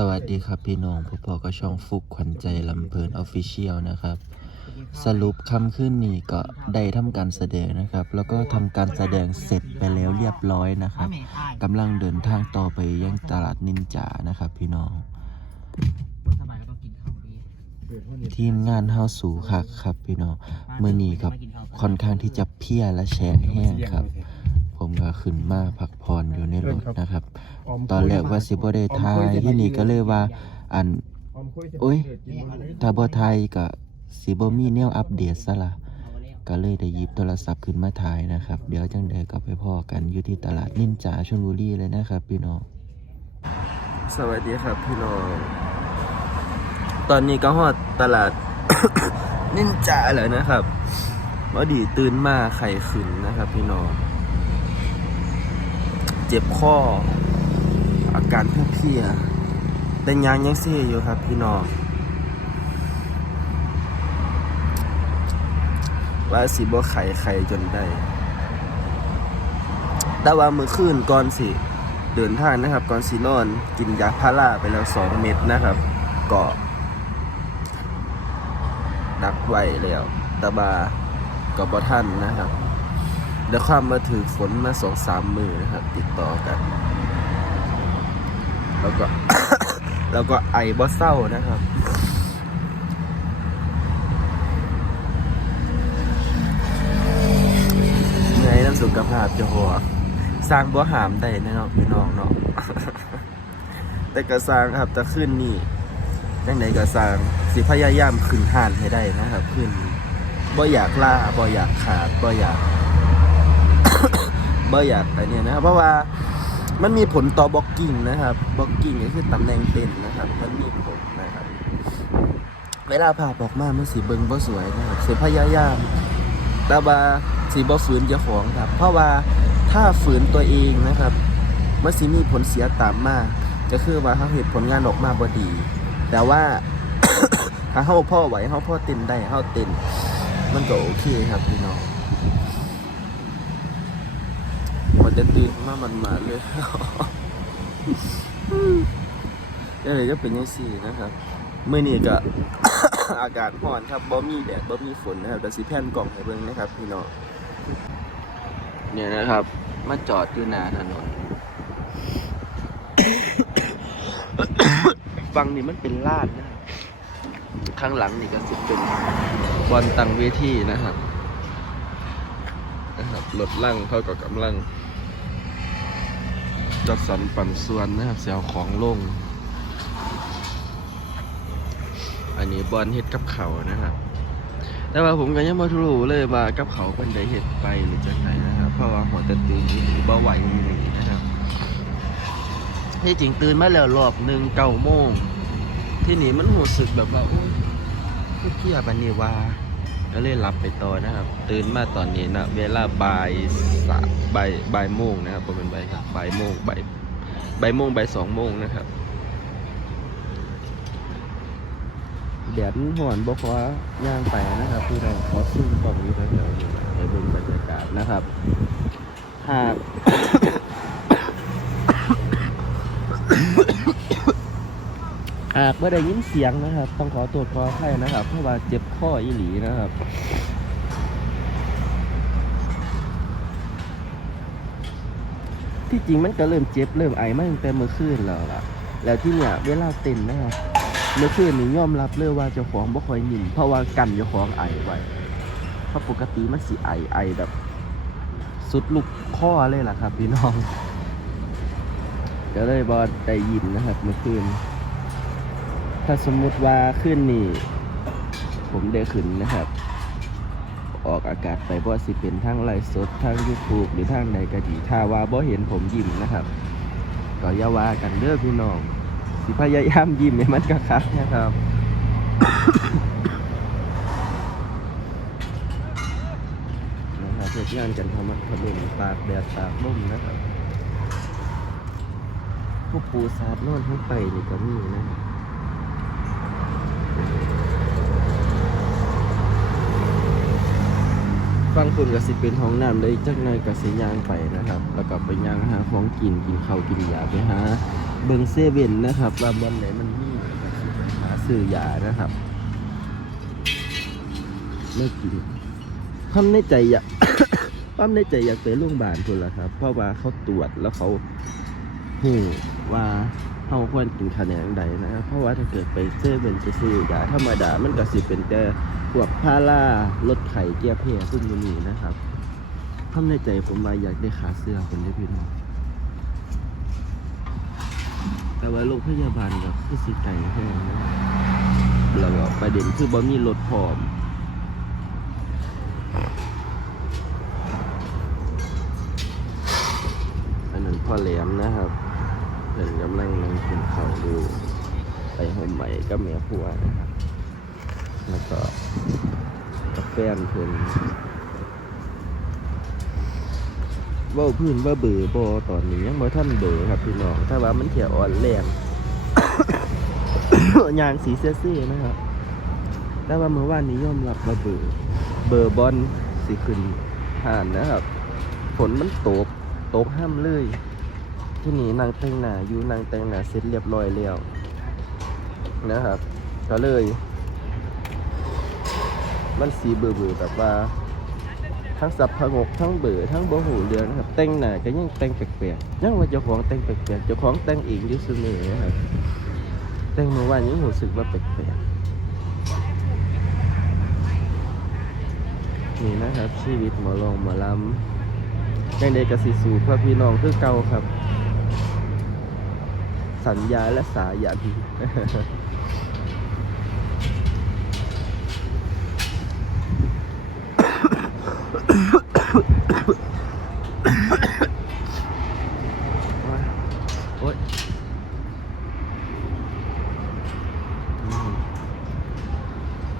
สวัสดีครับพี่น้องพวกพอก็ช่องฟุกขวัญใจลำเพลินออฟฟิเชียลนะครับ สรุปคำขึ้นนี่ก็ได้ทำการแสดงนะครับ แล้วก็ทำการแสดงเสร็จไปแล้วเรียบร้อยนะครับกำลังเดินทางต่อไปยังตลาดนินจานะครับพี่น้อง ทีมงานเฮาสูคักครับพี่น้องเมื่อนี้กับค่อนข้างที่จะเพลียและแฉะแห้งครับ ผมก็ขึ้นมาพักผ่อนอยู่ในรถนะครับ ตอนแรกว่าสิบ่ได้ทายที่นี่ก็เลยว่าอันโอ้ยถ้าบ่ทายก็สิบ่มีแนวอัปเดตซะละก็เลยได้หยิบโทรศัพท์ขึ้นมาถ่ายนะครับ เดี๋ยวจังใดก็ไปพอกันอยู่ที่ตลาดนินจาชลบุรีเลยนะครับ พี่น้องสวัสดีครับพี่น้อง ตอนนี้ก็ฮอดตลาดนินจาแล้วนะครับพอดีตื่นมาไข่ขึ้นนะครับ พี่น้อง เจ็บข้อ อาการเพลียแต่ยังยังเสียอยู่ครับพี่น้องว่าสิบ่ไข่ไข่จนได้ แต่ว่ามือคืนก่อนสิ เดินทางนะครับ ก่อนสินอน กินยาพาราไปแล้วสองเม็ดนะครับก็ดักไว้แล้วตาบาก็บ่ทันนะครับ เดี๋ยวความมาถือฝนมาสองสามมือนะครับ ติดต่อกัน แล้วก็ แล้วก็ไอบ่เศร้านะครับเมื่อยน้ำสุขภาพจะหัวสร้างบ่หามได้น่เนาะพี่น้องเนาะแต่ก็สร้างครับแต่ขึ้นนี่จังไหนก็สร้างสิพยายามขึ้นห่านให้ได้นะครับ ขึ้นบ่อยากล่าบ่อยากขาดบ่อยาก บ่อยากไปเนี่ยนะครับเพราะว่ามันมีผลต่อบล็อกกิ้งนะครับบล็อกกิ้งก็คือตำแหน่งเต้นนะครับ มันมีผลนะครับ เวลาภาพออกมามันสีเบิงบ่สวยนะครับสิพยายามแต่ว่าสีบ่ฝืนเจ้าของครับ เพราะว่าถ้าฝืนตัวเองนะครับมันสิมีผลเสียตามมาก็คือว่าเขาเห็นผลงานออกมาบ่ดี แต่ว่าถ้าเขาพ่อไหวเขาพ่อเต้นได้เขาเต้นมันก็โอเคครับพี่น้องมัน จะตื่นมาหมันมาเลยก็เลยก็เป็นย่างสี่นะครับเมื่อนี้ก็ อากาศร้อนครับบ่มีแดดบ่มีฝนนะครับแต่สิแผ่นกล่องให้เบิ่งนะครับพี่น้องเนี่ยนะครับ มาจอดอยู่หน้าถนนฝั่งนี้มันเป็นลาดนะครับข้างหลังนี่ก็สิเป็นบอลตังเวทีนะครับนะครับรถลั่งเขาก็กำลัง จัดสรรปันส่วนนะครับเสียของลง อันนี้บอลเฮ็ดกับเขานะครับ แต่ว่าผมก็ยังไม่รู้เลยว่ากับเขาเป็นได้เฮ็ดไปหรือจังไงนนะครับ เพราะว่าหัวแตตื่นอยู่บ่ไหวอยู่นี่นะครับที่จริงตื่นมาแล้วรอบหนึ่งเก้าโมงที่นี่มันรู้สึกแบบว่าโอ้ยเครียดบันนี้ว่า ก็เลยหลับไปต่อนะครับ ตื่นมาตอนนี้นะเวลาบ่ายสามบ่ายบ่ายโมงนะครับผมเป็นบ่ายครับบ่ายโมงบ่ายบ่ายโมงบ่ายสองโมงนะครับแดดมันห่อนบ่ขอย่างไปนะครับพี่เราขอซุ่มตรงนี้แถวๆนี้ให้เบิ่งบรรยากาศนะครับหาก หากไม่ได้ยินเสียงนะครับ ต้องขอตรวจขออภัยนะครับ เพราะว่าเจ็บข้ออีหลีนะครับที่จริงมันก็เริ่มเจ็บเริ่มไอมาตั้งแต่เมื่อคืนแล้วล่ะ แล้วที่เนี่ยเวลาเต้นนะครับเมื่อคืนนี้ยอมรับเลยว่าเจ้าของบ่ค่อยยินเพราะว่ากันเจ้าของไอไว้เพราะปกติมันสิไอไอแบบ สุดลูกข้อเลยล่ะครับพี่น้อง ก็เลยบอได้ยินนะครับเมื่อคืน ถ้าสมมุติว่าขึ้นนี่ ผมได้ขึ้นนะครับ ออกอากาศไปบ่สิเป็นทั้งไลฟ์สดทั้ง YouTube หรือทั้งใดก็ดีถ้าว่าบ่เห็นผมยิ้มนะครับ ก็อย่าว่ากันเด้อพี่น้อง สิพยายามยิ้มให้มันกระคักนะครับนะครับเพื่องานกันทำมันทะลุตากแดดตากลมนะครับพวกปูซาดนอนทั้งไปนี่ก็มีนะครับฟัง คุณกับสิเป็นห้องน้ำเลยจักหน่อยกับสิย่างไปนะครับ แล้วก็ไปย่างหาของกินกินข้าวกินยาไปหาเบิงเซเว่นนะครับว่าบอนไหนมันมีหาซื้อยานะครับไม่กินความในใจอยากความในใจอยากไปโรงพยาบาลพุ่นละครับ เพราะว่าเขาตรวจแล้วเขาหูว่า เขาควรกินขนาดใดนะครับเพราะว่าถ้าเกิดไปเซเว่นจะซื้อยาธรรมดามันก็สิเป็นแต่พวกพาราลดไข้แก้เพียซึ่งมันมีนะครับความในใจผมว่าอยากได้ขาเสื้อคนได้พี่น้องแต่ว่าโรงพยาบาลก็คือสิไกลแค่นั้นแล้วก็ประเด็นคือบ่มีรถพร้อมอันนั้นพ่อแหลมนะครับำลังนั่งกินข้าดูไปห่มใหม่กับแม่ผัวนะครับ แล้วก็กับแฟนเพิ่นเว่าพื้นว่าเบื่อบอตอนนี้ยังบ่ท่านเบื่อครับพี่น้อง ถ้าว่ามันเขียอ่อนแรงยางสีเสื้อๆนะครับแต่ว่าเมื่อวานนี้ยอมรับว่าเบื่อเบื่อบอลสิขึ้นห่านนะครับ ฝนมันตกตกห้ามเลย ที่นี่นางแต่งหน้าอยู่นางแต่งหน้าเสร็จเรียบร้อยแล้วนะครับ ก็เลย มันสีเบื่อเบื่อๆแบบว่า ทั้งสับพงกทั้งเบื่อทั้งโบหูเรือนะครับ แต่งหน้าก็ยังแต่งแปลกๆยังว่าเจ้าของแต่งแปลกๆเจ้าของแต่งเองอยุ่ซื่อนี่นะครับแต่งเมื่อวานยังรู้สึกว่าแปลกๆนี่นะครับชีวิตหมอลองหมอลำยังเด็กกสิสูเพื่อพี่น้องคือเก่าครับ สัญญาและสายันโอ๊ย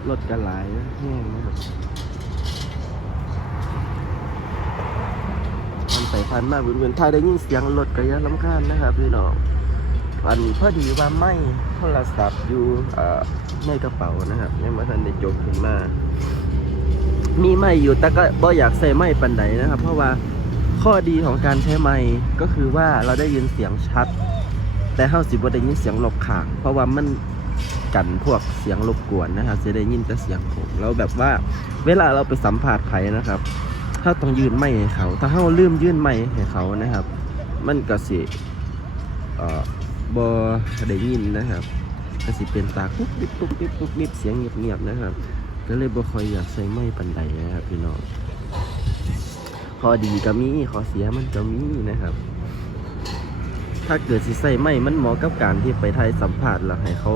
รถกันหลายแห้งนะแบบมันไปพันมากเหมือนๆถ้าได้ยินเสียงรถก็อยังลำคาญนะครับพี่น้อง อันพอดีว่าไม่โทรศัพท์อยู่ในกระเป๋านะครับยังไม่ทันได้จกขึ้นมา มีไม่อยู่แต่ก็บ่อยากใส่ไม่ปันใดนะครับ เพราะว่าข้อดีของการใช้ไม้ก็คือว่าเราได้ยินเสียงชัด แต่เฮาสิบ่ได้ยินเสียงหลบขาง เพราะว่ามันกันพวกเสียงรบกวนนะครับจะได้ยินแต่เสียงผมแล้วแบบว่า เวลาเราไปสัมผัสไผนะครับถ้าต้องยื่นไม้ให้เขา ถ้าเขาลืมยื่นไม้ให้เขานะครับ มันก็สิเอ่อ บอได้ยินนะครับก็สิเป็นตาปุ๊บปิ๊บปุ๊บปิ๊บปุ๊บปิ๊บเสียงเงียบๆนะครับ ก็เลยบ่ค่อยอยากใส่ไม้ปันใดนะครับพี่น้องข้อดีก็มีข้อเสียมันก็มีนะครับ ถ้าเกิดสิใส่ไม้มันเหมาะกับการที่ไปไทยสัมผัสแล้วให้เขา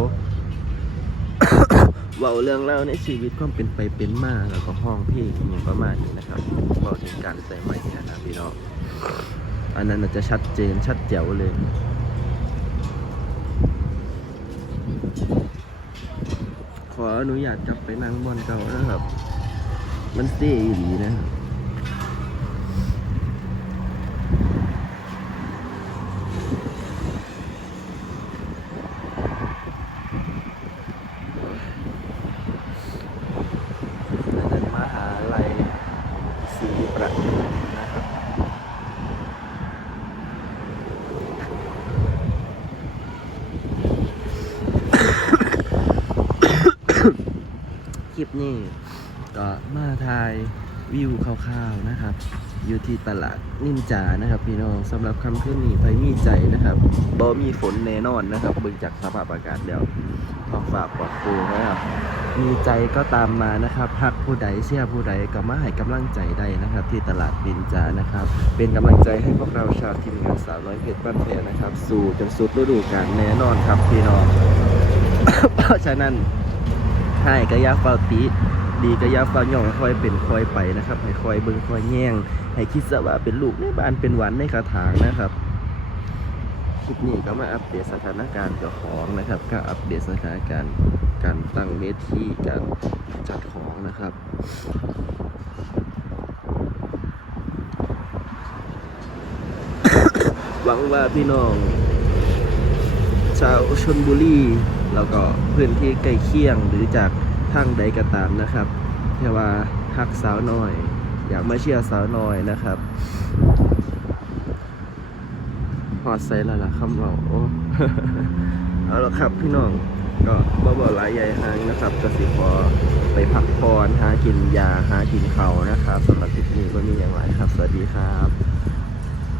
เว้าเรื่องเล่าในชีวิตความเป็นไปเป็นมาแล้วก็ห้องพลงอย่างประมาณนี้นะครับเว้าถึงการใส่ไม้นะครับพี่น้องอันนั้นจะชัดเจนชัดแจ๋วเลย ออนุญาตกลับไปนั่งบนเก่านะครับ มันเสียอยู่ดีนะครับอันนั้นมหาลัยศรีประดิษฐ์นะครับ คลิป นี้ก็มาถ่ายวิวคร่าวๆนะครับ อยู่ที่ตลาดนินจานะครับ พี่น้องสำหรับคำขึ้นนี้ไปมีใจนะครับบ่มีฝนแน่นอนนะครับเบิ่งจากสภาพอากาศเดี๋ยวท้องฟ้าปลอดโปร่งนะครับมีใจก็ตามมานะครับหักผู้ใดเชื่อผู้ใดก็มาให้กำลังใจได้นะครับ ที่ตลาดนินจานะครับ เป็นกำลังใจให้พวกเราชาวทีมงานสาวน้อยเพชรบ้านแพนะครับ สู่จนสุดฤดูกาลแน่นอนครับพี่น้องเพราะฉะนั้น ให้กระยาเฝ้าติดีกระยาเฝ้าย่องคอยเป็นคอยไปนะครับ ให้คอยเบิ่งคอยแย่งให้คิดซะว่าเป็นลูกในบ้านเป็นหวานในกระถางนะครับคลิปนี้ก็มาอัปเดตสถานการณ์เจ้าของนะครับ ก็อัปเดตสถานการณ์การตั้งเวทีการจัดของนะครับหวังว่าพี่น้อง ชาวชนบุรี แล้วก็พื้นที่ใกล้เคียงหรือจากทางใดก็ตามนะครับแค่ว่าฮักสาวน้อย อยากมาเชียร์สาวน้อยนะครับหอดใส่ละล่ะคำเราโอ้เอาละครับพี่น้องก็บ่บ่หลายใหญ่หางนะครับก็สิขอไปพักผ่อนหากินยาหากินเขานะครับสำหรับคลิปนี้ก็มีอย่างไรครับ สวัสดีครับ